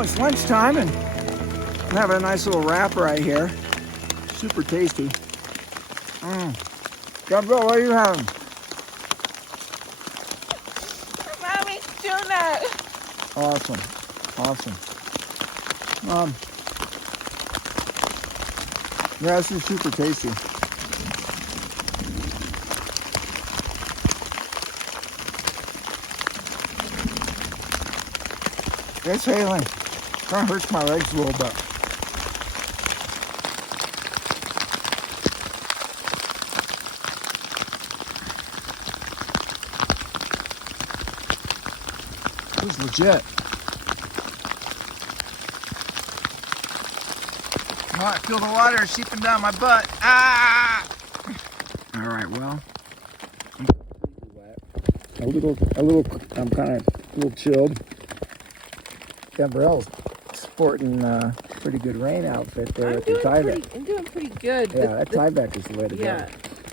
Well, it's lunchtime and I'm having a nice little wrap right here. Super tasty. Gabrielle, what are you having? Mommy's donut. Awesome. Awesome. Yeah, this is super tasty. It's hailing. Kind of hurts my legs a little bit. This is legit. Oh, I feel the water seeping down my butt. Ah! All right, well, I'm completely wet. I'm kind of a little chilled. Gabrielle's sporting a pretty good rain outfit there with the Thru-Hike. I'm doing pretty good. Yeah, that Thru-Hike is the way to go.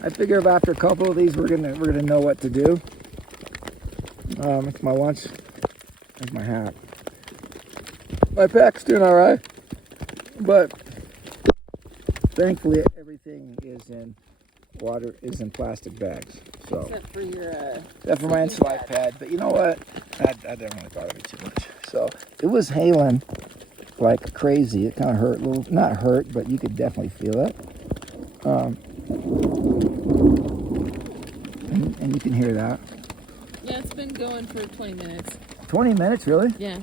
I figure if after a couple of these we're gonna know what to do. It's my lunch. There's my hat. My pack's doing all right, but thankfully everything is in plastic bags. So except for your except for my insulate pad. But you know what? I didn't really bother me too much. So it was hailing like crazy. It kind of hurt a little, not hurt, but you could definitely feel it. And you can hear that. Yeah, it's been going for 20 minutes. 20 minutes, really? Yeah.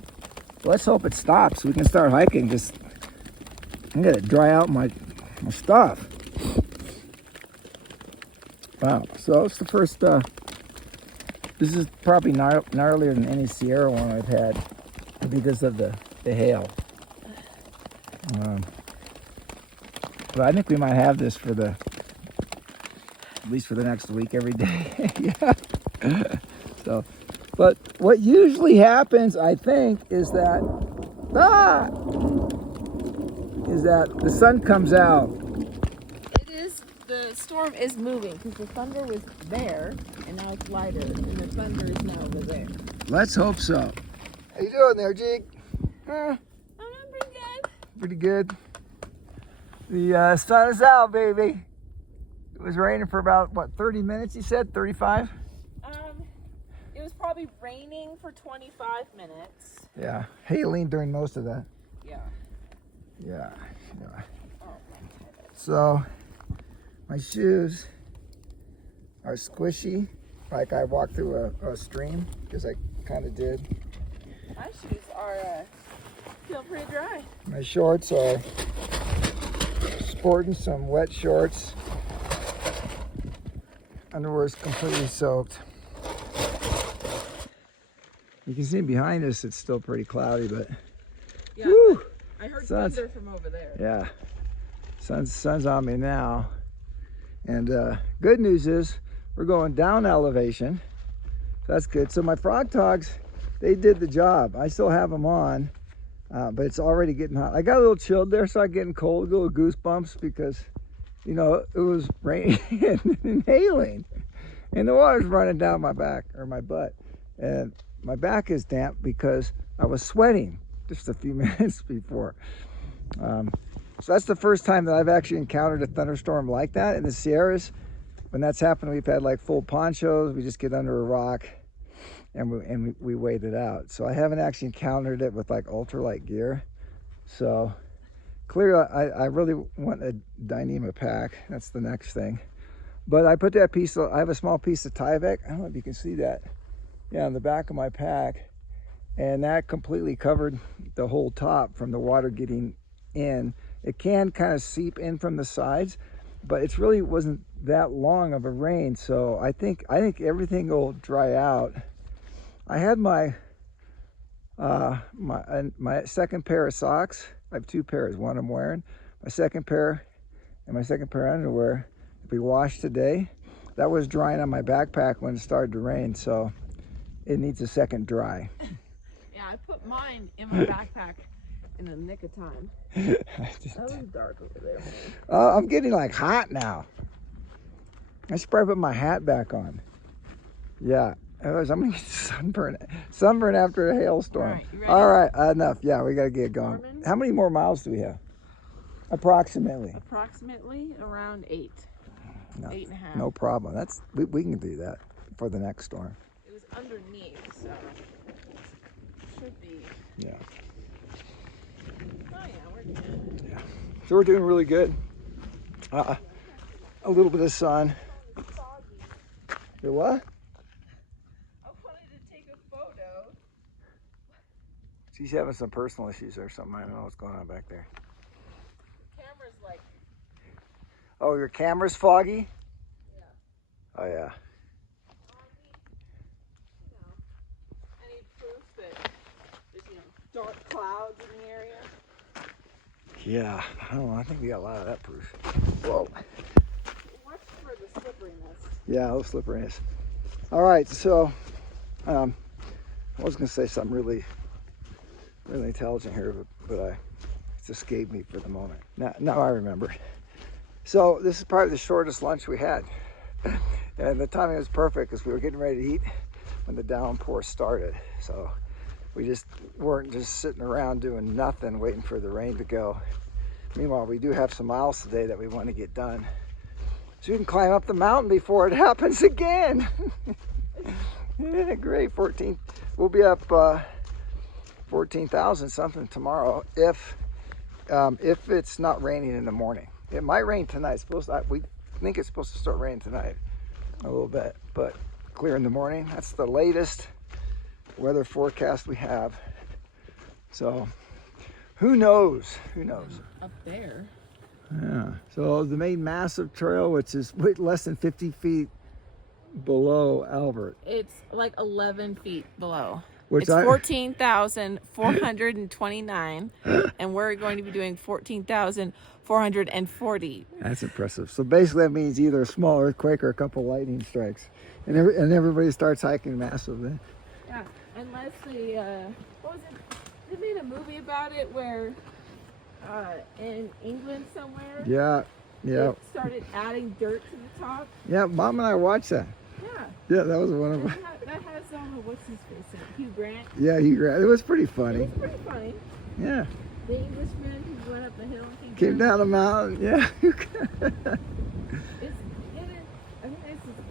Well, let's hope it stops so we can start hiking. I'm gonna dry out my stuff. Wow. So it's the first. This is probably gnarlier than any Sierra one I've had because of the hail. But I think we might have this at least for the next week every day. Yeah. So, but what usually happens, I think, is that the sun comes out. The storm is moving because the thunder was there and now it's lighter and the thunder is now over there. Let's hope so. How you doing there, Jake? I'm pretty good. Pretty good. The sun is out, baby. It was raining for about, what, 30 minutes, you said? 35? It was probably raining for 25 minutes. Yeah. Hailing during most of that. Yeah. Yeah. Yeah. Oh, So, my shoes are squishy, like I walked through a stream, because I kind of did. my shoes are feel pretty dry. My shorts are sporting some wet shorts. Underwear is completely soaked. You can see behind us, it's still pretty cloudy, but Yeah, woo, I heard sun's, thunder from over there. yeah, sun's on me now. And good news is we're going down elevation. That's good. So my frog togs, they did the job. I still have them on, but it's already getting hot. I got a little chilled there, so I'm getting cold, a little goosebumps because, you know, it was raining and hailing, and the water's running down my back or my butt, and my back is damp because I was sweating just a few minutes before. So that's the first time that I've actually encountered a thunderstorm like that in the Sierras. When that's happened, we've had like full ponchos. We just get under a rock and we wait it out. So I haven't actually encountered it with like ultralight gear. So clearly I really want a Dyneema pack. That's the next thing. But I put that piece, I have a small piece of Tyvek. I don't know if you can see that. Yeah, on the back of my pack. And that completely covered the whole top from the water getting in. It can kind of seep in from the sides, but it really wasn't that long of a rain. So I think everything will dry out. I had my second pair of socks. I have two pairs. One I'm wearing. My second pair of underwear we washed today. That was drying on my backpack when it started to rain, so it needs a second dry. Yeah, I put mine in my backpack in the nick of time. That was dark over there. I'm getting like hot now. I should probably put my hat back on. Yeah, Otherwise, I'm gonna get sunburn after a hailstorm. All right, you ready? All right, enough. Yeah, we gotta get going. Norman? How many more miles do we have? Approximately. Approximately around 8. No, 8.5. no problem. We can do that for the next storm. It was underneath, so should be. Yeah. Oh yeah, we're good. Yeah. So we're doing really good. A little bit of sun. The what? I wanted to take a photo. She's having some personal issues or something. I don't know what's going on back there. Camera's like. Oh, your camera's foggy? Yeah. Oh, yeah. Any proof that there's dark clouds in the area? Yeah, I don't know. I think we got a lot of that proof. Whoa. Watch for the slipperiness. Yeah, a little slipperiness. All right, so I was going to say something really intelligent here, but it's escaped me for the moment. Now I remember. So this is probably the shortest lunch we had. And the timing was perfect because we were getting ready to eat when the downpour started. So we just weren't just sitting around doing nothing, waiting for the rain to go. Meanwhile, we do have some miles today that we want to get done. So we can climb up the mountain before it happens again. Yeah, great, 14. We'll be up 14,000 something tomorrow if it's not raining in the morning. It might rain tonight. We think it's supposed to start raining tonight a little bit, but clear in the morning. That's the latest weather forecast we have. So who knows? Who knows? Up there. Yeah. So the main massive trail, which is less than 50 feet below Elbert. It's like 11 feet below. Which it's 14,429, and we're going to be doing 14,440. That's impressive. So basically that means either a small earthquake or a couple lightning strikes. And everybody starts hiking massively. Yeah, unless what was it? They made a movie about it where in England somewhere. Yeah. It started adding dirt to the top. Yeah, Mom and I watched that. Yeah. Yeah, that was one of them. That has what's his face in it? Hugh Grant. Yeah, it was pretty funny. It was pretty funny. Yeah. The Englishman who went up the hill and Came down the mountain. Yeah. I think it's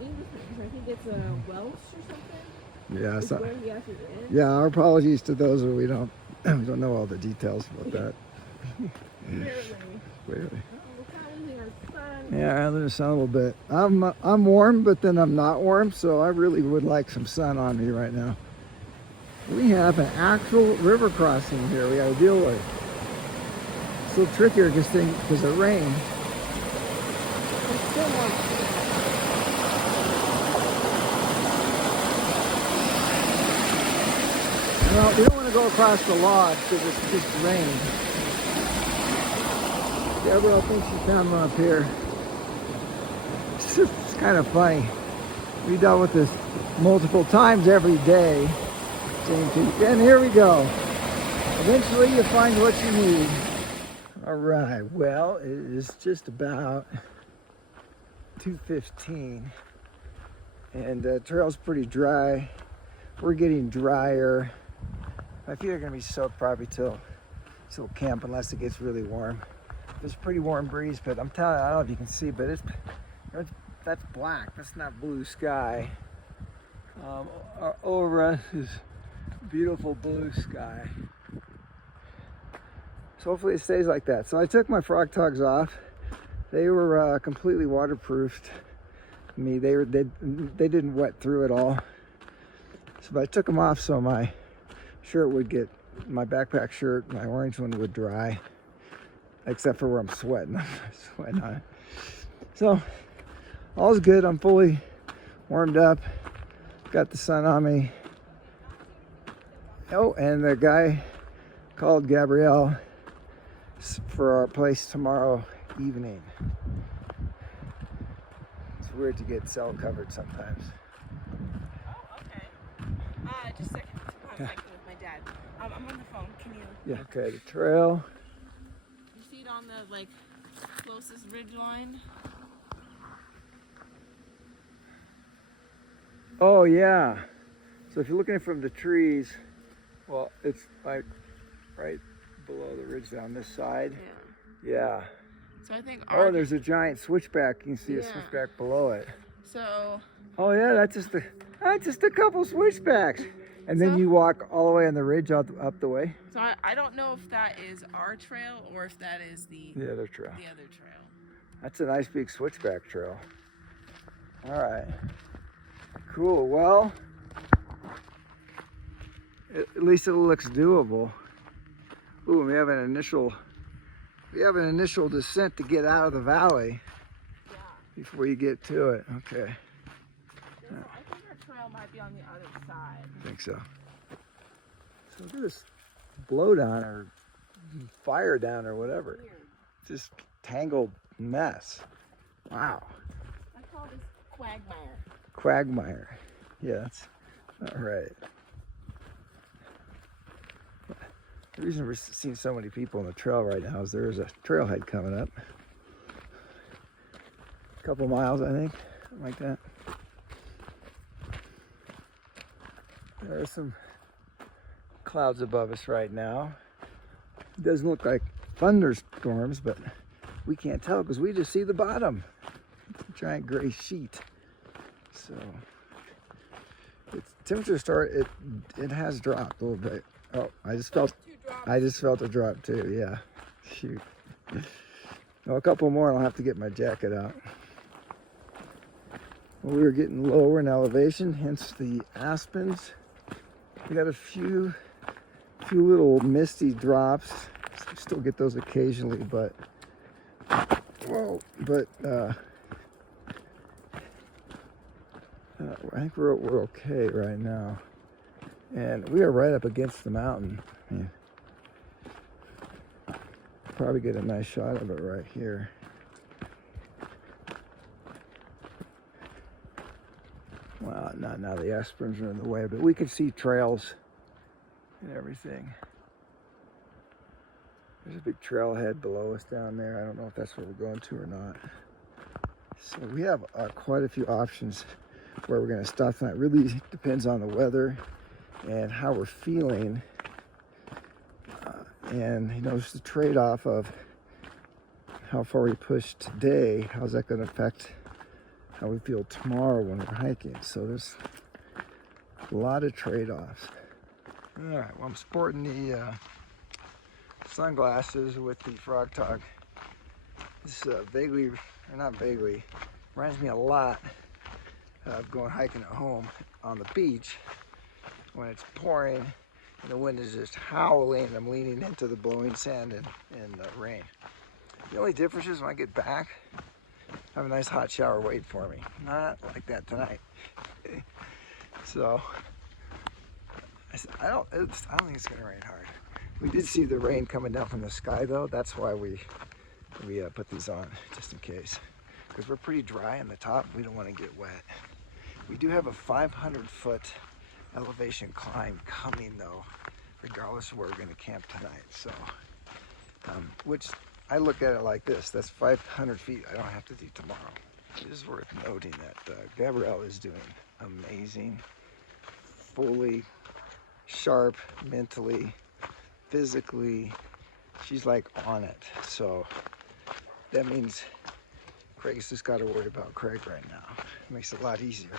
Englishman because I think it's Welsh or something. Yeah. It's So, where he actually ran. yeah. Our apologies to those who we don't know all the details about that. Clearly. Yeah, there's sun a little bit. I'm warm, but then I'm not warm, so I really would like some sun on me right now. We have an actual river crossing here we got to deal with. It's a little trickier because of rain. Well, we don't want to go across the log because it's just rain. Gabrielle thinks she found one up here. It's kind of funny. We dealt with this multiple times every day. And here we go. Eventually you find what you need. All right, well, it is just about 2:15 and the trail's pretty dry. We're getting drier. My feet are gonna be soaked probably till camp unless it gets really warm. There's a pretty warm breeze, but I'm telling you, I don't know if you can see, but that's black. That's not blue sky. Over us is beautiful blue sky. So hopefully it stays like that. So I took my frog togs off. They were completely waterproofed. They didn't wet through at all. So I took them off so my shirt would get, my backpack shirt, my orange one would dry. Except for where I'm sweating. I'm sweating on it. So all's good. I'm fully warmed up. Got the sun on me. Oh, and the guy called Gabrielle for our place tomorrow evening. It's weird to get cell covered sometimes. Oh, okay. Just a second. I'm with my dad. I'm on the phone. Can you? Yeah. Okay. The trail. You see it on the closest ridge line? Oh yeah. So if you're looking from the trees, well, it's like right below the ridge down this side. Yeah. So I think. Oh, there's a giant switchback. You can see a switchback below it. So. Oh yeah, that's just a couple switchbacks. And then you walk all the way on the ridge up the way. So I don't know if that is our trail or if that is the other trail. The other trail. That's a nice big switchback trail. All right. Cool. Well, at least it looks doable. Ooh, we have an initial descent to get out of the valley before you get to it. Okay. So I think our trail might be on the other side. I think so. So look at this blowdown or fire down or whatever. Weird. Just tangled mess. Wow. I call this quagmire. Quagmire. Yeah, that's all right. The reason we're seeing so many people on the trail right now is there is a trailhead coming up. A couple miles, I think, something like that. There are some clouds above us right now. It doesn't look like thunderstorms, but we can't tell because we just see the bottom. It's a giant gray sheet. So its temperature it has dropped a little bit. Oh, I just felt a drop too. Yeah, shoot. Well, a couple more, I'll have to get my jacket out. Well, we were getting lower in elevation, hence the aspens. We got a few little misty drops. Still get those occasionally, but I think we're okay right now, and we are right up against the mountain. Yeah. Probably get a nice shot of it right here. Well, not now, the aspens are in the way, but we can see trails and everything. There's a big trailhead below us down there. I don't know if that's where we're going to or not. So we have quite a few options where we're going to stop tonight. It really depends on the weather and how we're feeling. And, you know, it's the trade-off of how far we push today. How's that going to affect how we feel tomorrow when we're hiking? So there's a lot of trade-offs. All right, well, I'm sporting the sunglasses with the Frog Talk. This vaguely, or not vaguely, reminds me a lot of going hiking at home on the beach when it's pouring and the wind is just howling. I'm leaning into the blowing sand and the rain. The only difference is when I get back, I have a nice hot shower waiting for me. Not like that tonight. So I don't think it's gonna rain hard. We did see the rain coming down from the sky though. That's why we put these on, just in case. Because we're pretty dry on the top, we don't want to get wet. We do have a 500-foot elevation climb coming though, regardless of where we're going to camp tonight. So, which I look at it like this: that's 500 feet I don't have to do tomorrow. It is worth noting that Gabrielle is doing amazing, fully sharp mentally, physically. She's like on it. So that means Craig's just got to worry about Craig right now. It makes it a lot easier.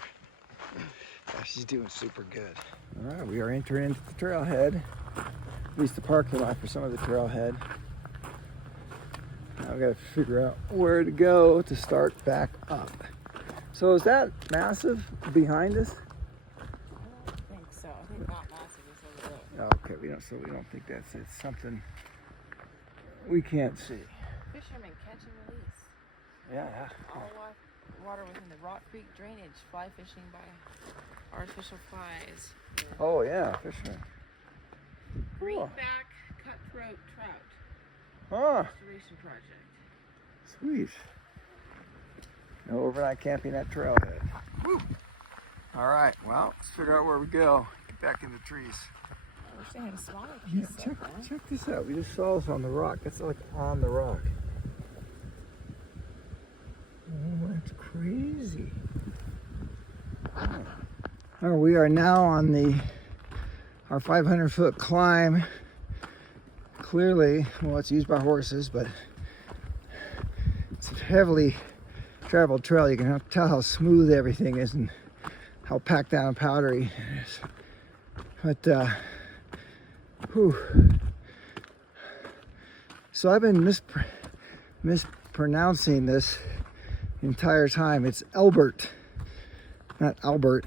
Yeah, she's doing super good. All right, we are entering into the trailhead, at least the parking lot for some of the trailhead. Now I've got to figure out where to go to start back up. So is that massive behind us? I don't think so. I think that massive is over there. Okay, we don't think that's it. It's something we can't see. Fishermen catch and release. Yeah. All water within the Rock Creek drainage. Fly fishing by artificial flies. Oh yeah, fishermen. Greenback cutthroat trout. Huh. Restoration project. Sweet. No overnight camping at trailhead. Woo. All right. Well, let's figure out where we go. Get back in the trees. I wish they had a smaller Yeah, piece. check this out. We just saw this on the rock. That's like on the rock. Oh, that's crazy. Oh. We are now on our 500-foot climb. Clearly, well, it's used by horses, but it's a heavily traveled trail. You can tell how smooth everything is and how packed down and powdery it is. But, whew. So I've been mispronouncing this the entire time. It's Elbert, not Albert.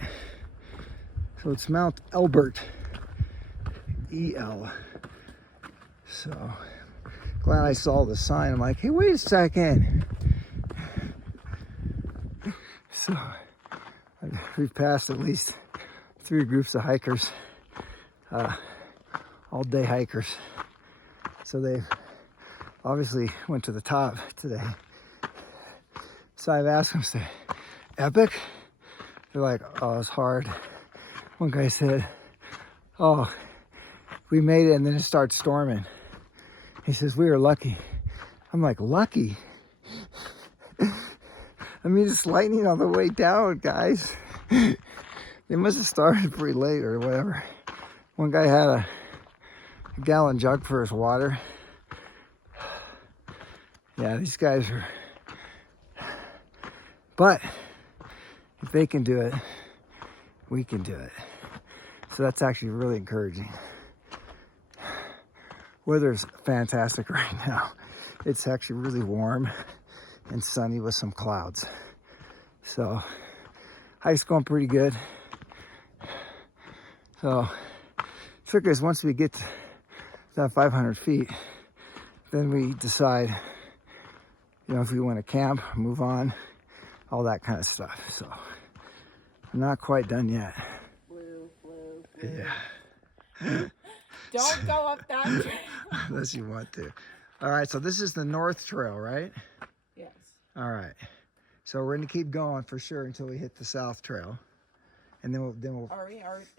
So it's Mount Elbert, E-L. So glad I saw the sign. I'm like, hey, wait a second. So we've passed at least 3 groups of hikers, all day hikers. So they obviously went to the top today. So I've asked them, say, epic? They're like, oh, it's hard. One guy said, oh, we made it and then it started storming. He says, we were lucky. I'm like, lucky? I mean, it's lightning on the way down, guys. They must have started pretty late or whatever. One guy had a gallon jug for his water. Yeah, these guys are... But if they can do it, we can do it. So that's actually really encouraging. Weather's fantastic right now. It's actually really warm and sunny with some clouds. So hike's going pretty good. So trick is once we get to that 500 feet, then we decide, you know, if we want to camp, move on, all that kind of stuff. So I'm not quite done yet. Blue. Yeah. Don't go up that trail. Unless you want to. All right, so this is the North Trail, right? Yes. All right. So we're going to keep going for sure until we hit the South Trail. And then we'll...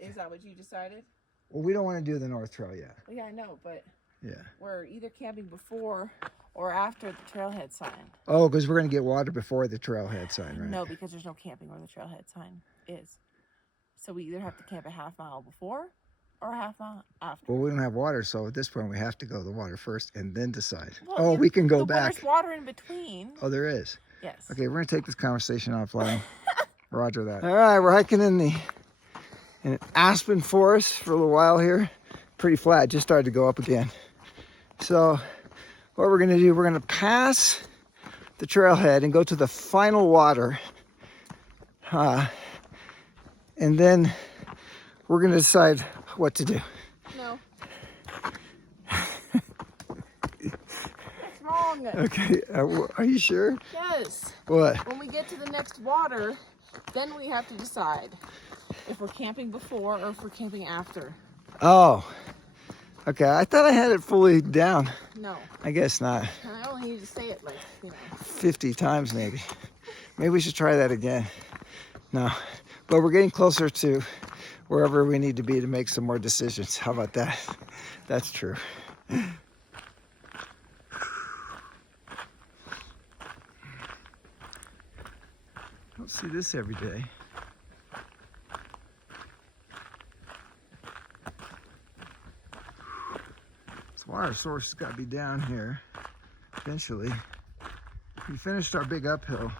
Is that what you decided? Well, we don't want to do the North Trail yet. Well, yeah, I know, but yeah, we're either camping before or after the trailhead sign. Oh, because we're going to get water before the trailhead sign, right? No, because there's no camping where the trailhead sign is. So we either have to camp a half mile before or a half mile after. Well, we don't have water, so at this point we have to go to the water first and then decide. Well, we can go back. There's water in between. Oh, there is? Yes. Okay, we're going to take this conversation offline. Roger that. All right, we're hiking in an aspen forest for a little while here. Pretty flat, just started to go up again. So what we're going to do, we're going to pass the trailhead and go to the final water. And then we're going to decide what to do. No. What's wrong? Okay, are you sure? Yes. What? When we get to the next water, then we have to decide if we're camping before or if we're camping after. Oh, okay. I thought I had it fully down. No. I guess not. I only need to say it like, 50 times maybe. Maybe we should try that again. No, but we're getting closer to wherever we need to be to make some more decisions. How about that? That's true. Don't see this every day. This water source has got to be down here eventually. We finished our big uphill.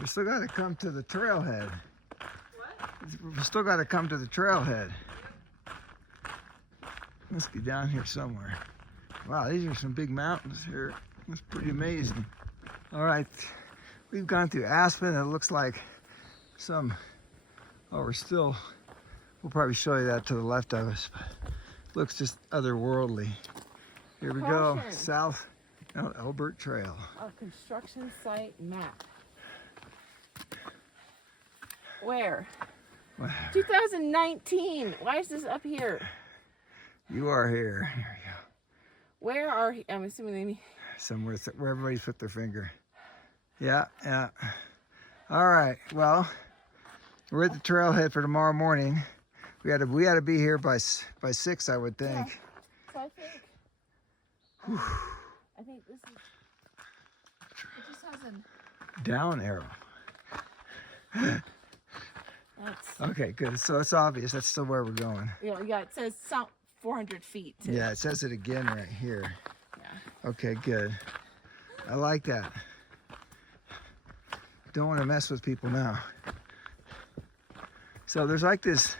We still got to come to the trailhead. What? We still got to come to the trailhead. Must be down here somewhere. Wow, these are some big mountains here. That's pretty amazing. All right, we've gone through aspen. It looks like some, we'll probably show you that to the left of us, but it looks just otherworldly. Here we go, South Mount Elbert Trail. Our construction site map. Where? Wow. 2019. Why is this up here? You are here. Here we go. Where are, I'm assuming they mean... Somewhere where everybody's put their finger. Yeah. All right, well, we're at the trailhead for tomorrow morning. We had to be here by 6, I would think. Yeah. So I think this is. It just has an. Down arrow. That's. Okay, good. So it's obvious. That's still where we're going. Yeah. It says 400 feet. Too. Yeah, it says it again right here. Yeah. Okay, good. I like that. Don't want to mess with people now. So there's like this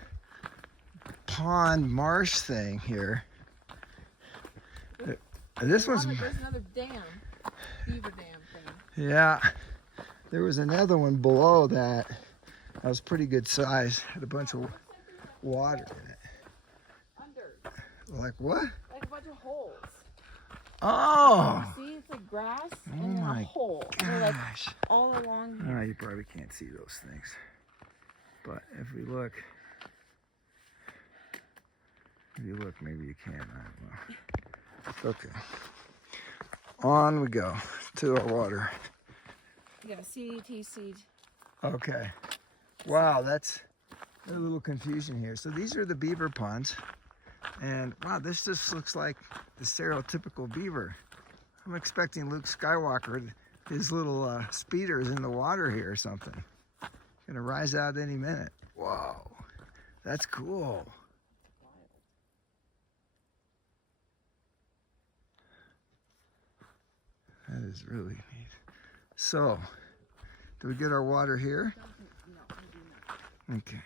pond marsh thing here. This one's. There's another dam, Beaver Dam thing. Yeah. There was another one below that. That was pretty good size. Had a bunch of water in it. Under. Like what? Like a bunch of holes. Oh! See, it's like grass Oh and then my a hole. They're like gosh. all along here. You probably can't see those things. But if we look, maybe you can. I don't know. Okay. On we go to our water. You got a CDT. Okay. Wow, that's a little confusion here. So these are the beaver ponds. And wow, this just looks like the stereotypical beaver. I'm expecting Luke Skywalker, his little speeder's in the water here or something. Gonna rise out any minute. Whoa, that's cool. That is really neat. So, do we get our water here? Okay.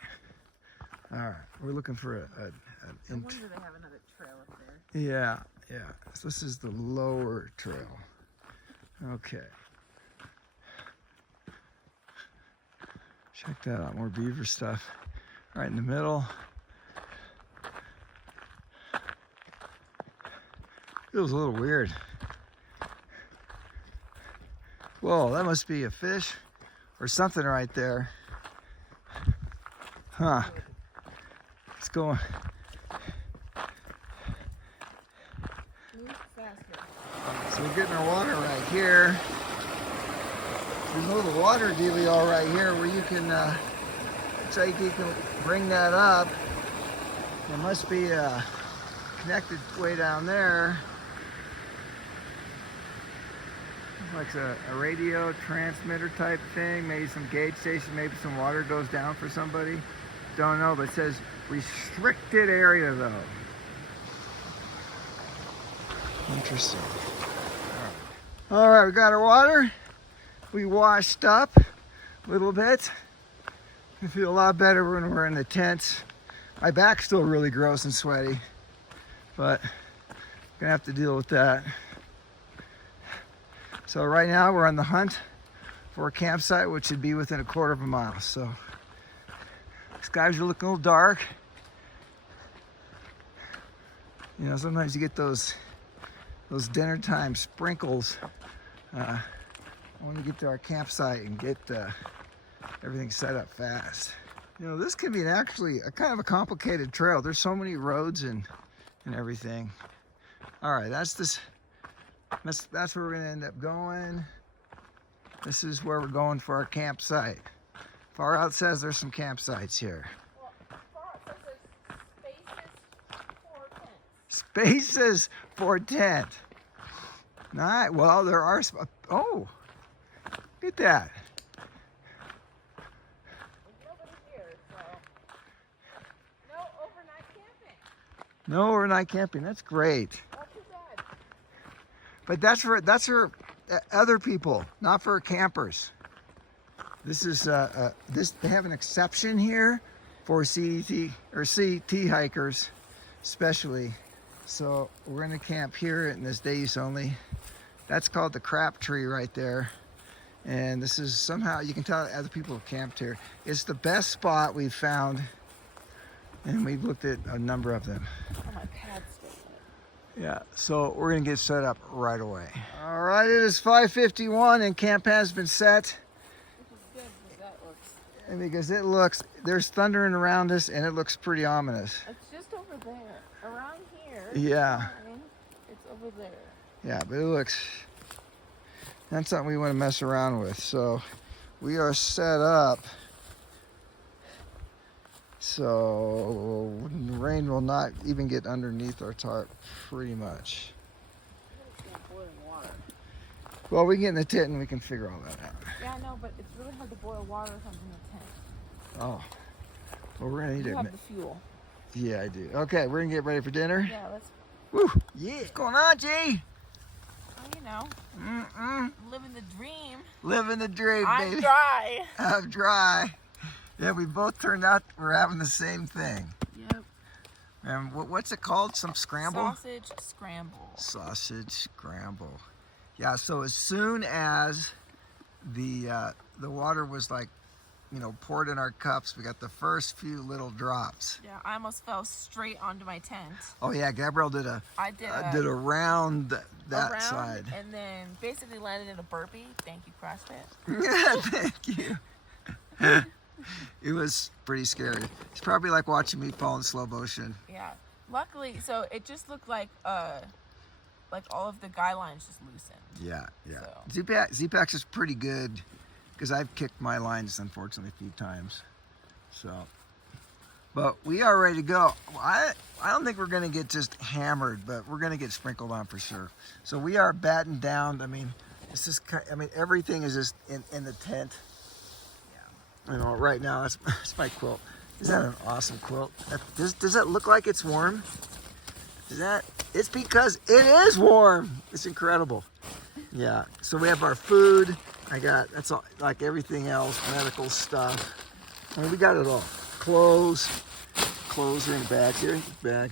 All right. We're looking for I wonder they have another trail up there. Yeah. So this is the lower trail. Okay. Check that out. More beaver stuff right in the middle. Feels a little weird. Whoa, that must be a fish or something right there. Huh. It's going. Move faster. So we're getting our water right here. There's a little water dealio right here where you can, looks like you can bring that up. There must be a connected way down there. Like a radio transmitter type thing, maybe some gauge station, maybe some water goes down for somebody. Don't know, but it says restricted area though. Interesting. All right, we got our water. We washed up a little bit. I feel a lot better when we're in the tents. My back's still really gross and sweaty, but gonna have to deal with that. So right now we're on the hunt for a campsite, which should be within a quarter of a mile. So skies are looking a little dark. You know, sometimes you get those dinner time sprinkles. I want to get to our campsite and get everything set up fast. You know, this can be actually a kind of a complicated trail. There's so many roads and everything. All right, that's where we're gonna end up going. This is where we're going for our campsite. Far out says there's some campsites here. Well, far out says there's Spaces for tent. Nice. Well, there are. Oh, look at that. There's nobody here, so no overnight camping. No overnight camping. That's great. Not too bad. But that's for other people, not for campers. This is they have an exception here for CT hikers, especially. So we're gonna camp here in this days only. That's called the crap tree right there. And this is somehow, you can tell other people have camped here. It's the best spot we've found. And we've looked at a number of them. Oh, my pad's still wet. Yeah, so we're gonna get set up right away. All right, it is 5:51 and camp has been set. Which is good because that looks. And because it looks, there's thundering around us and it looks pretty ominous. It's just over there. Around here. Yeah. It's over there. Yeah, but it looks, that's something we want to mess around with. So we are set up So the rain will not even get underneath our tarp, pretty much. Well, we can get in the tent and we can figure all that out. Yeah, I know, but it's really hard to boil water from the tent. Oh, well, we're gonna need You have the fuel. Yeah, I do. Okay, we're gonna get ready for dinner. Yeah, let's. Woo! Yeah. What's going on, G? Oh, you know. Living the dream. Living the dream, baby. I'm dry. I'm dry. Yeah, we both turned out we're having the same thing. Yep. And what's it called? Some scramble? Sausage scramble. Sausage scramble. Yeah, so as soon as the water was like, you know, poured in our cups, we got the first few little drops. Yeah, I almost fell straight onto my tent. Oh yeah, Gabrielle did a round that side. And then basically landed in a burpee. Thank you, CrossFit. Yeah, thank you. It was pretty scary. It's probably like watching me fall in slow motion. Yeah. Luckily, so it just looked like all of the guy lines just loosened. Yeah, yeah. So. Z-Packs is pretty good because I've kicked my lines, unfortunately, a few times. So, but we are ready to go. I don't think we're going to get just hammered, but we're going to get sprinkled on for sure. So we are battened down. I mean, it's just, everything is just in the tent. You know, right now, that's my quilt. Is that an awesome quilt? Does that look like it's warm? It's because it is warm. It's incredible. Yeah, so we have our food. That's all, like everything else, medical stuff. I mean, we got it all. Clothes are in the bag. Here, bag.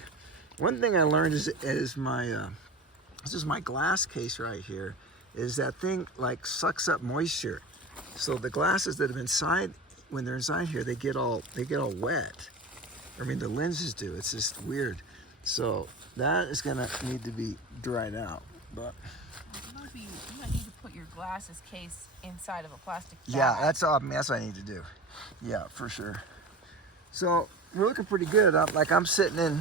One thing I learned is this is my glass case right here, is that thing like sucks up moisture. So the glasses that have inside, when they're inside here, they get all wet. I mean, the lenses do. It's just weird. So that is gonna need to be dried out. But you might need to put your glasses case inside of a plastic bag. yeah, that's what I need to do. Yeah, for sure. So we're looking pretty good. I'm sitting in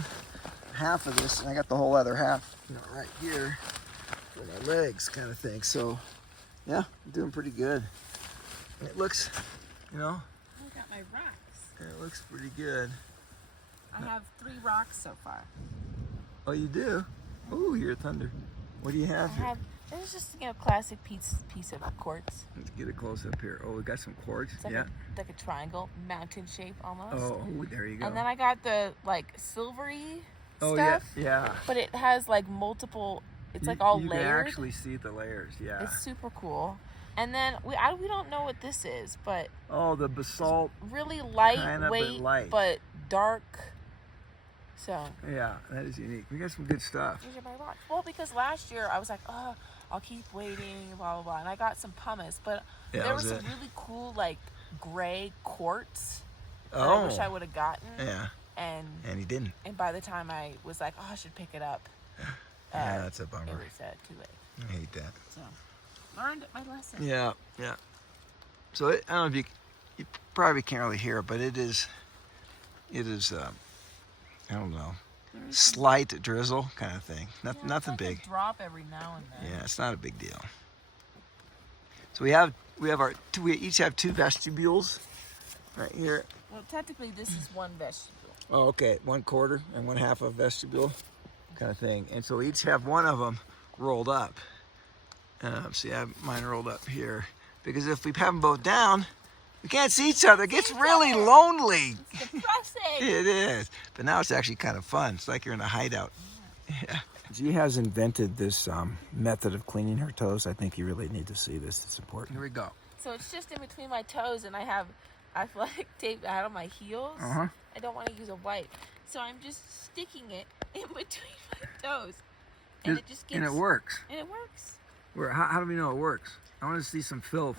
half of this, and I got the whole other half, you know, right here for my legs, kind of thing. So yeah, I'm doing pretty good. It looks, you know. I got my rocks. It looks pretty good. I have 3 rocks so far. Oh, you do? Ooh, you're a thunder. What do you have here? This is just, you know, classic piece of quartz. Let's get a close up here. Oh, we got some quartz. It's like like a triangle, mountain shape almost. Oh, there you go. And then I got the like silvery stuff. Oh yeah. But it has like multiple. It's like all layered. You can actually see the layers. Yeah. It's super cool. And then we don't know what this is, but the basalt. Really lightweight, but dark. So yeah, that is unique. We got some good stuff. These are my rocks. Well, because last year I was like, oh, I'll keep waiting, blah blah blah, and I got some pumice, but there was some really cool like gray quartz that I wish I would have gotten. Yeah. And he didn't. And by the time I was like, oh, I should pick it up. Yeah, that's a bummer. It was too late. I hate that. So learned my lesson. Yeah, yeah. So I don't know if you probably can't really hear it, but it is. I don't know, slight drizzle kind of thing. Nothing like big. A drop every now and then. Yeah, it's not a big deal. So we each have 2 vestibules right here. Well, technically this is 1 vestibule. Oh, okay, 1/4 and 1/2 of vestibule kind of thing. And so we each have one of them rolled up. So you have mine rolled up here. Because if we have them both down, we can't see each other. It gets really lonely. It's depressing. It is. But now it's actually kind of fun. It's like you're in a hideout. Yeah. G has invented this method of cleaning her toes. I think you really need to see this. It's important. Here we go. So it's just in between my toes, and I have athletic tape out of my heels. I don't want to use a wipe. So I'm just sticking it in between my toes. And it just gets... And it works. And it works. How do we know it works? I want to see some filth.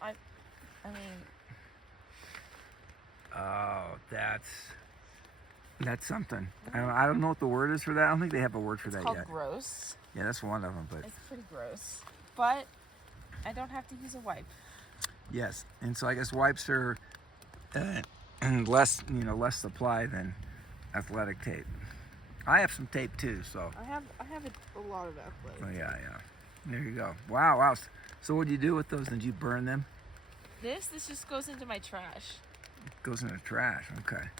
I mean... Oh, that's something. I don't know what the word is for that. I don't think they have a word for that yet. It's called gross. Yeah, that's one of them. But it's pretty gross. But I don't have to use a wipe. Yes, and so I guess wipes are less supply than athletic tape. I have some tape too, so. I have a lot of athletic. Oh yeah. There you go. Wow. So what do you do with those? Did you burn them? This just goes into my trash. goes in the trash. Okay. Yeah.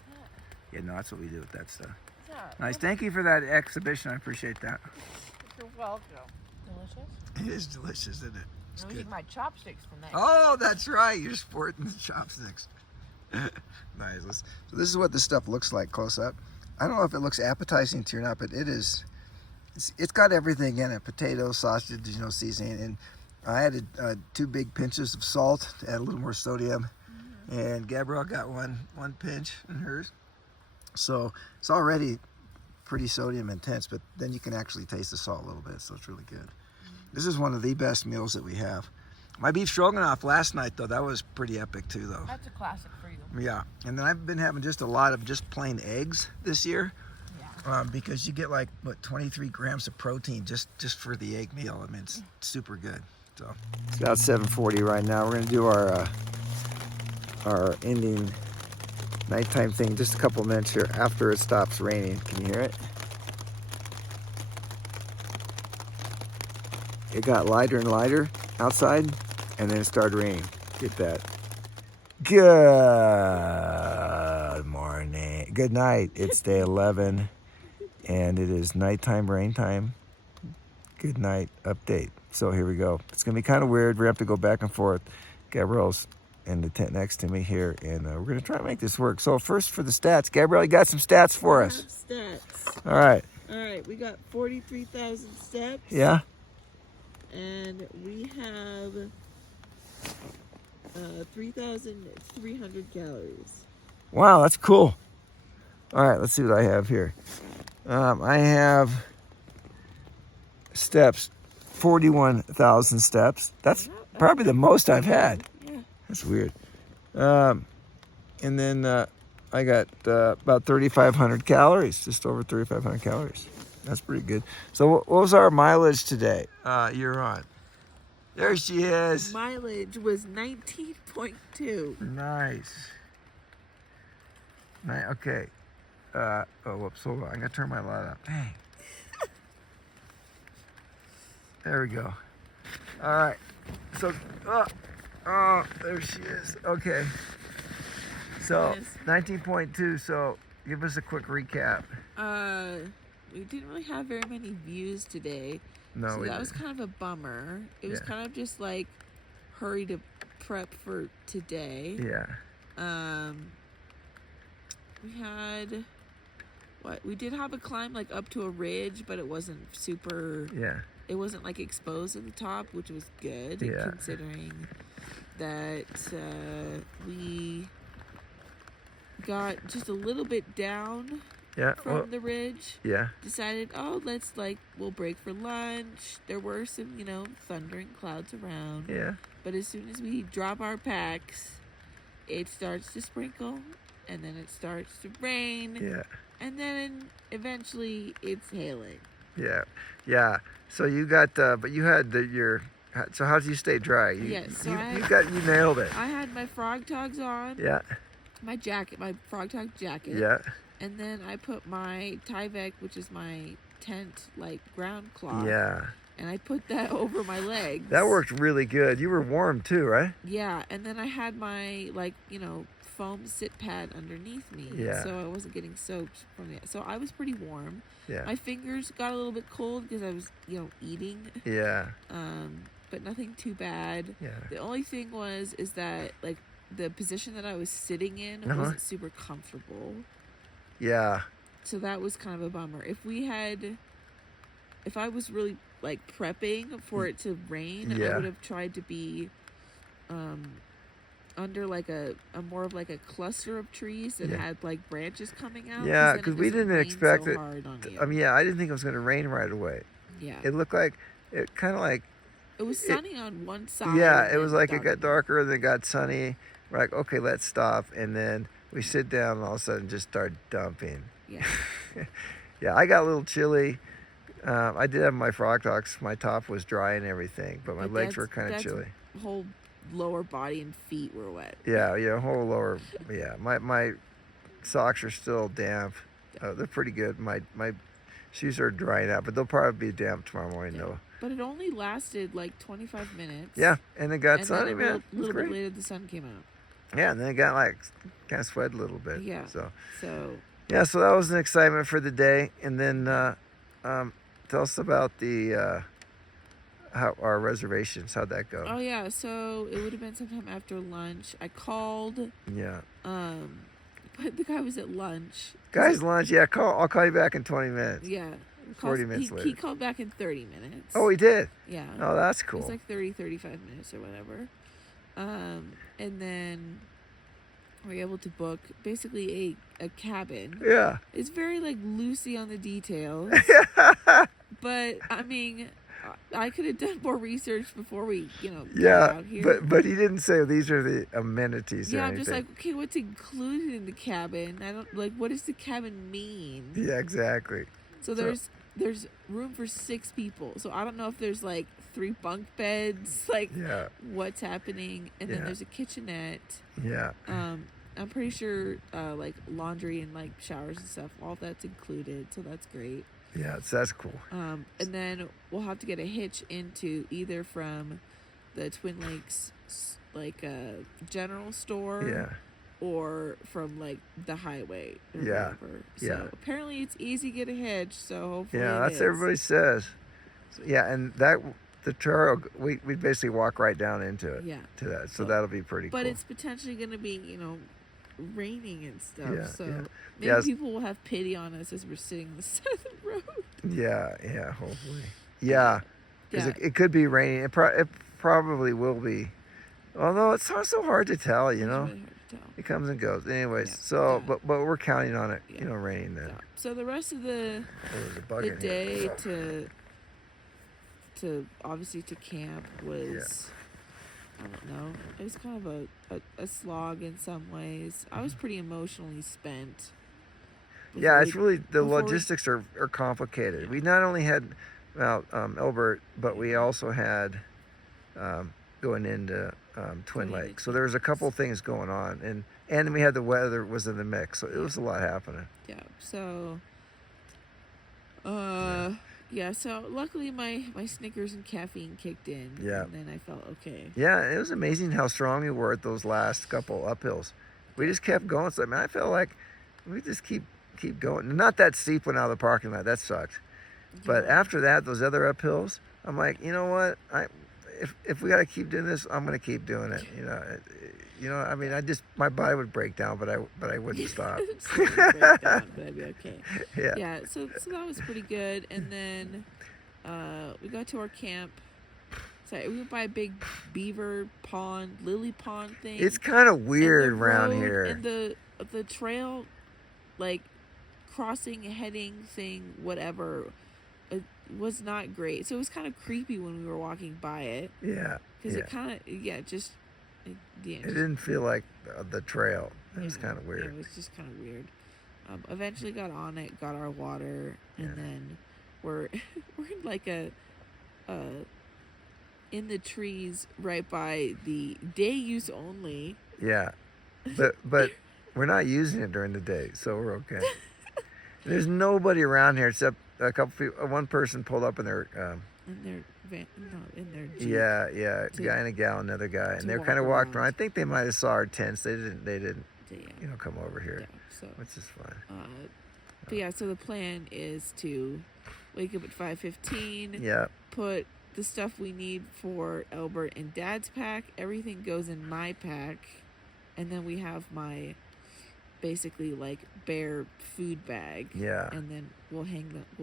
Yeah, no, that's what we do with that stuff. Yeah. Nice. Thank you for that exhibition. I appreciate that. You're welcome. Delicious? It is delicious, isn't it? It's I'm good. using my chopsticks for next. Oh, that's right. You're sporting the chopsticks. Nice. So this is what this stuff looks like close up. I don't know if it looks appetizing to you or not, but it is. It's got everything in it: potatoes, sausage, seasoning, and I added 2 big pinches of salt to add a little more sodium, and Gabrielle got one pinch in hers. So it's already pretty sodium intense, but then you can actually taste the salt a little bit, so it's really good. This is one of the best meals that we have. My beef stroganoff last night, though, that was pretty epic too, though. That's a classic for you. Yeah, and then I've been having just a lot of just plain eggs this year. Because you get like 23 grams of protein just for the egg meal. I mean, it's super good. So it's about 7:40 right now. We're gonna do our ending nighttime thing just a couple minutes here after it stops raining. Can you hear it? It got lighter and lighter outside, and then it started raining. Get that. Good morning. Good night. It's day 11. And it is nighttime, rain time. Good night update. So here we go. It's going to be kind of weird. We're going to have to go back and forth. Gabrielle's in the tent next to me here, and we're going to try to make this work. So first for the stats. Gabrielle, you got some stats for us. Stats. All right. All right, we got 43,000 steps. Yeah? And we have 3,300 calories. Wow, that's cool. All right, let's see what I have here. I have steps, 41,000 steps. That's probably the most I've had. Yeah. That's weird. And then I got about 3,500 calories, just over 3,500 calories. That's pretty good. So what was our mileage today? You're on. There she is. Mileage was 19.2. Nice. Okay. Oh, whoops, hold on. I gotta turn my light up. Dang. There we go. All right. So, oh, there she is. Okay. So, 19.2. So, give us a quick recap. We didn't really have very many views today. No, so we that was didn't. kind of a bummer. It was kind of just like hurry to prep for today. Yeah. We had we did have a climb like up to a ridge, but it wasn't super. Yeah. It wasn't like exposed at the top, which was good considering that we got just a little bit down from the ridge. Yeah. Decided, we'll break for lunch. There were some, thundering clouds around. Yeah. But as soon as we drop our packs, it starts to sprinkle, and then it starts to rain. Yeah. And then eventually it's hailing. Yeah. Yeah. So you got, but you had so how did you stay dry? You nailed it. I had my frog togs on. Yeah. My frog tog jacket. Yeah. And then I put my Tyvek, which is my tent, ground cloth. Yeah. And I put that over my legs. That worked really good. You were warm too, right? Yeah. And then I had my, foam sit pad underneath me. Yeah. So I wasn't getting soaked from it. So I was pretty warm. Yeah. My fingers got a little bit cold because I was, eating. Yeah. But nothing too bad. Yeah. The only thing is that, the position that I was sitting in wasn't super comfortable. Yeah. So that was kind of a bummer. If I was really prepping for it to rain, I would have tried to be under a more of a cluster of trees that had branches coming out. Yeah, because we didn't expect it. I didn't think it was going to rain right away. Yeah. It looked like it kind of it was sunny on one side. Yeah, it was it got darker, then it got sunny. We're like, okay, let's stop, and then we sit down, and all of a sudden just start dumping. Yeah. Yeah, I got a little chilly. I did have my frog togs. My top was dry and everything, but my legs were kind of chilly. Whole lower body and feet were wet. Yeah, whole lower. Yeah, my socks are still damp. They're pretty good. My shoes are drying out, but they'll probably be damp tomorrow morning though. But it only lasted 25 minutes. Yeah, and it got sunny, man. A little bit later, the sun came out. Yeah, and then it got like kind of sweated a little bit. Yeah. So yeah, so that was an excitement for the day. And then tell us about the how our reservations. How'd that go? Oh yeah, so it would have been sometime after lunch. I called. Yeah. But the guy was at lunch. Guy's lunch. Yeah, I'll call you back in 20 minutes. Yeah. 40 minutes later. He called back in 30 minutes. Oh, he did? Yeah. Oh, that's cool. It's like 30, 35 minutes or whatever. And then we're able to book basically a cabin. Yeah. It's very like loosey on the details. But I mean, I could have done more research before we, got out here. But he didn't say these are the amenities. Yeah, or I'm anything. just like, okay, what's included in the cabin? I don't like. What does the cabin mean? Yeah, exactly. So there's room for 6 people. So I don't know if there's like 3 bunk beds. Like, what's happening? And then there's a kitchenette. Yeah. I'm pretty sure like laundry and like showers and stuff, all that's included. So that's great. Yeah, that's cool. And then we'll have to get a hitch into either from the Twin Lakes like general store, or from like the highway or whatever. So apparently it's easy to get a hitch. So hopefully that's what everybody says. So, and the trail we basically walk right down into it. Yeah. To that, so that'll be pretty cool. But it's potentially going to be raining and stuff. Yeah, so maybe people will have pity on us as we're sitting on the side of the road. Yeah, hopefully. Yeah, because it could be raining. It probably will be. Although it's not so hard to tell, It's really hard to tell. It comes and goes. Anyways, but we're counting on it, raining then. Yeah. So the rest of the day to obviously to camp was I don't know. It was kind of a slog in some ways. I was pretty emotionally spent. It's really the logistics are complicated. Yeah. We not only had Elbert, but we also had going into Twin Lakes. So there was a couple things going on, and then we had the weather was in the mix. So it was a lot happening. Yeah. So. So luckily my Snickers and caffeine kicked in. Yeah. And then I felt okay. Yeah, it was amazing how strong we were at those last couple uphills. We just kept going. So I felt like we just keep going. Not that steep one out of the parking lot. That sucked. Yeah. But after that, those other uphills, I'm like, you know what? If we got to keep doing this, I'm going to keep doing it. I mean, my body would break down, but I wouldn't stop. Break down, but I'd be okay. Yeah. So that was pretty good. And then we got to our camp. So we went by a big beaver pond, lily pond thing. It's kind of weird around here. And the trail, like crossing, heading thing, whatever, it was not great. So it was kind of creepy when we were walking by it. Yeah. Because it kind of it didn't feel like the trail. It was kind of weird. It was just kind of weird. Eventually got on it, got our water, and then we're in like in the trees right by the day use only. Yeah, but we're not using it during the day, so we're okay. There's nobody around here except a couple people. One person pulled up in their in their Jeep. Yeah, a guy and a gal, another guy, and they're kind of walked around. I think they might have saw our tents. They didn't, come over here, which is fine. But so the plan is to wake up at 5:15. Yeah. Put the stuff we need for Elbert in Dad's pack. Everything goes in my pack, and then we have my basically like bare food bag. Yeah. And then we'll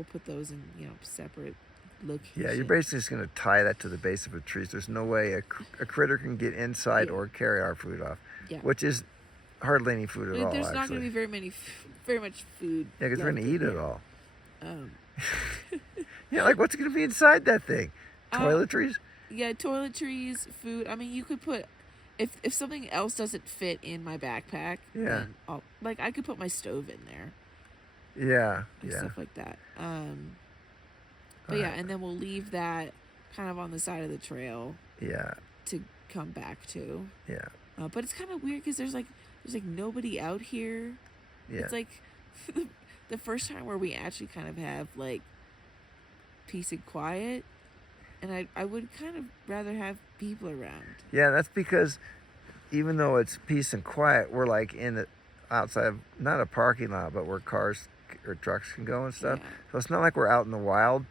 put those in separate location. Yeah, you're basically just going to tie that to the base of a tree. There's no way a critter can get inside or carry our food off, which is hardly any food at all. There's not going to be very much food. Yeah, because we're going to eat it all. Like what's going to be inside that thing? Toiletries? Yeah, toiletries, food. I mean, you could put if something else doesn't fit in my backpack. Then I could put my stove in there. Yeah, stuff like that. But and then we'll leave that kind of on the side of the trail. Yeah. To come back to. Yeah. But it's kind of weird because there's nobody out here. Yeah. It's like the first time where we actually kind of have like peace and quiet, and I would kind of rather have people around. Yeah, that's because even though it's peace and quiet, we're like in the outside of, not a parking lot, but where cars or trucks can go and stuff. Yeah. So it's not like we're out in the wild.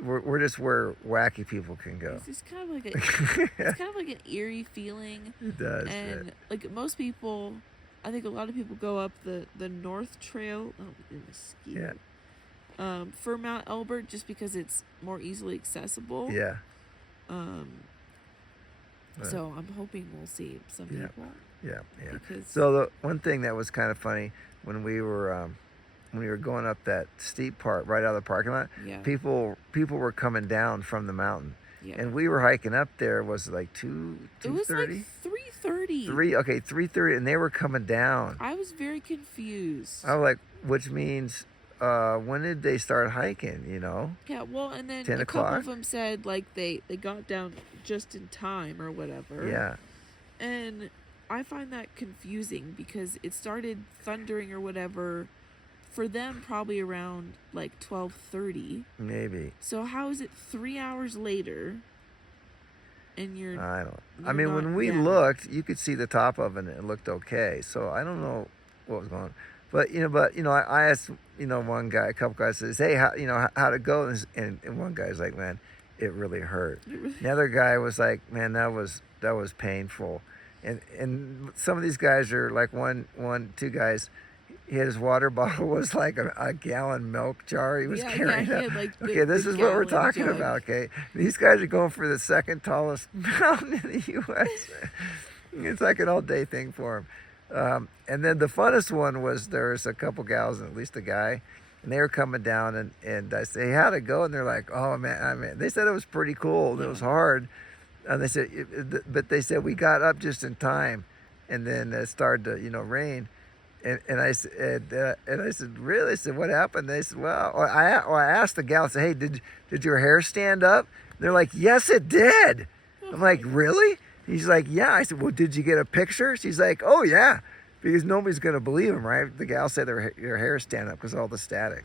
We're just where wacky people can go. It's kind of like it's kind of like an eerie feeling. It does. And like most people, I think a lot of people go up the North Trail. Oh, in a ski. Yeah. For Mount Elbert, just because it's more easily accessible. Yeah. So I'm hoping we'll see some people. Yeah. Because so the one thing that was kind of funny when we were going up that steep part right out of the parking lot, people were coming down from the mountain. Yeah. And we were hiking up there, was it like 2:30? It was like 3:30. 3:30, and they were coming down. I was very confused. I was like, which means when did they start hiking, you know? Yeah, well, and then 10 a o'clock? couple of them said like they got down just in time or whatever. Yeah. And I find that confusing because it started thundering or whatever for them probably around like 12:30. Maybe. So how is it 3 hours later and you're I don't I mean, when we looked, you could see the top of it and it looked okay. So I don't know what was going on. But I asked, one guy, a couple guys says, hey, how'd it go? And one guy's like, man, it really hurt. The other guy was like, man, that was painful. And some of these guys are like two guys, his water bottle was like a gallon milk jar he was carrying. He had like okay, this is what we're talking about. Okay, these guys are going for the second tallest mountain in the U.S. It's like an all-day thing for them. And then the funnest one was there was a couple gals and at least a guy, and they were coming down and I say, hey, how'd it go? And they're like, oh man, they said it was pretty cool. It was hard. And they said, but they said we got up just in time, and then it started to rain. And I said, really? I said, what happened? They said, well, I asked the gal, I said, hey, did your hair stand up? They're like, yes, it did. I'm like, really? He's like, yeah. I said, well, did you get a picture? She's like, oh, yeah, because nobody's going to believe him, right? The gal said their hair stand up because of all the static.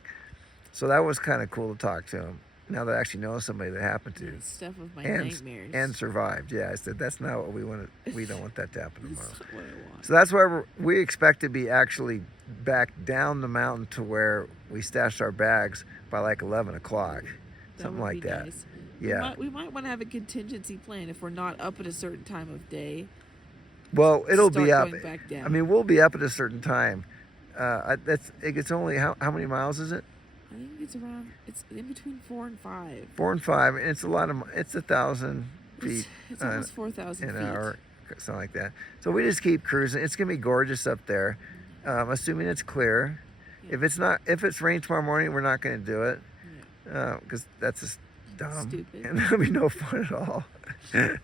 So that was kind of cool to talk to him. Now that I actually know somebody that happened to. Stuff of my nightmares. And survived. Yeah, I said, that's not what we want. We don't want that to happen tomorrow. That's not what I want. So that's why we expect to be actually back down the mountain to where we stashed our bags by like 11 o'clock. Something like that. Nice. Yeah. We might want to have a contingency plan if we're not up at a certain time of day. Well, it'll be up. Back down. I mean, we'll be up at a certain time. It's only, how many miles is it? I think it's in between 4 and 5. 4 and 5, and it's a lot of, it's 1,000 feet. It's almost 4,000 feet. An hour, something like that. So we just keep cruising. It's going to be gorgeous up there, assuming it's clear. Yeah. If it's rain tomorrow morning, we're not going to do it, because that's just dumb. Stupid. And that'll be no fun at all. Yeah.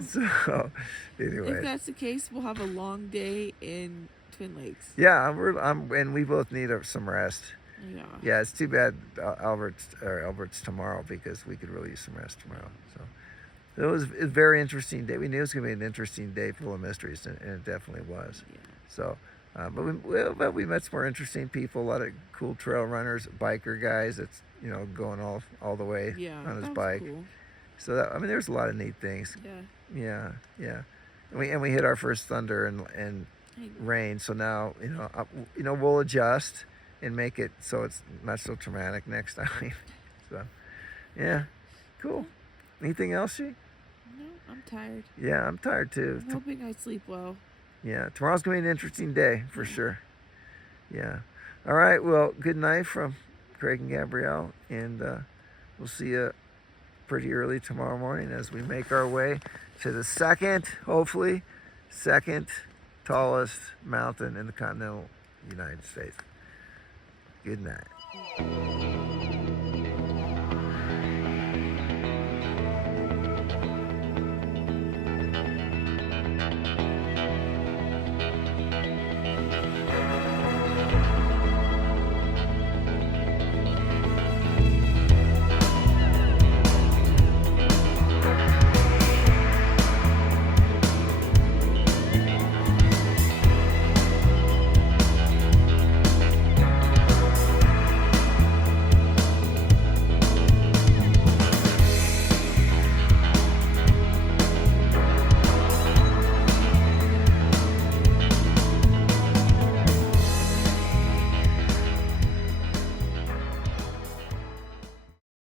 So, anyway. If that's the case, we'll have a long day in Twin Lakes. Yeah, and we both need some rest. Yeah, it's too bad Elbert's tomorrow, because we could really use some rest tomorrow. So it was a very interesting day. We knew it was going to be an interesting day full of mysteries, and it definitely was. Yeah. So, but we met some more interesting people, a lot of cool trail runners, biker guys that's going all the way on his bike. Cool. So there's a lot of neat things. Yeah. And we hit our first thunder and rain. So now we'll adjust and make it so it's not so traumatic next time. So, yeah, cool. Anything else, She? No, I'm tired. Yeah, I'm tired too. I'm hoping I sleep well. Yeah, tomorrow's going to be an interesting day for sure. Yeah. All right, well, good night from Craig and Gabrielle, and we'll see you pretty early tomorrow morning as we make our way to the hopefully second tallest mountain in the continental United States. Good night.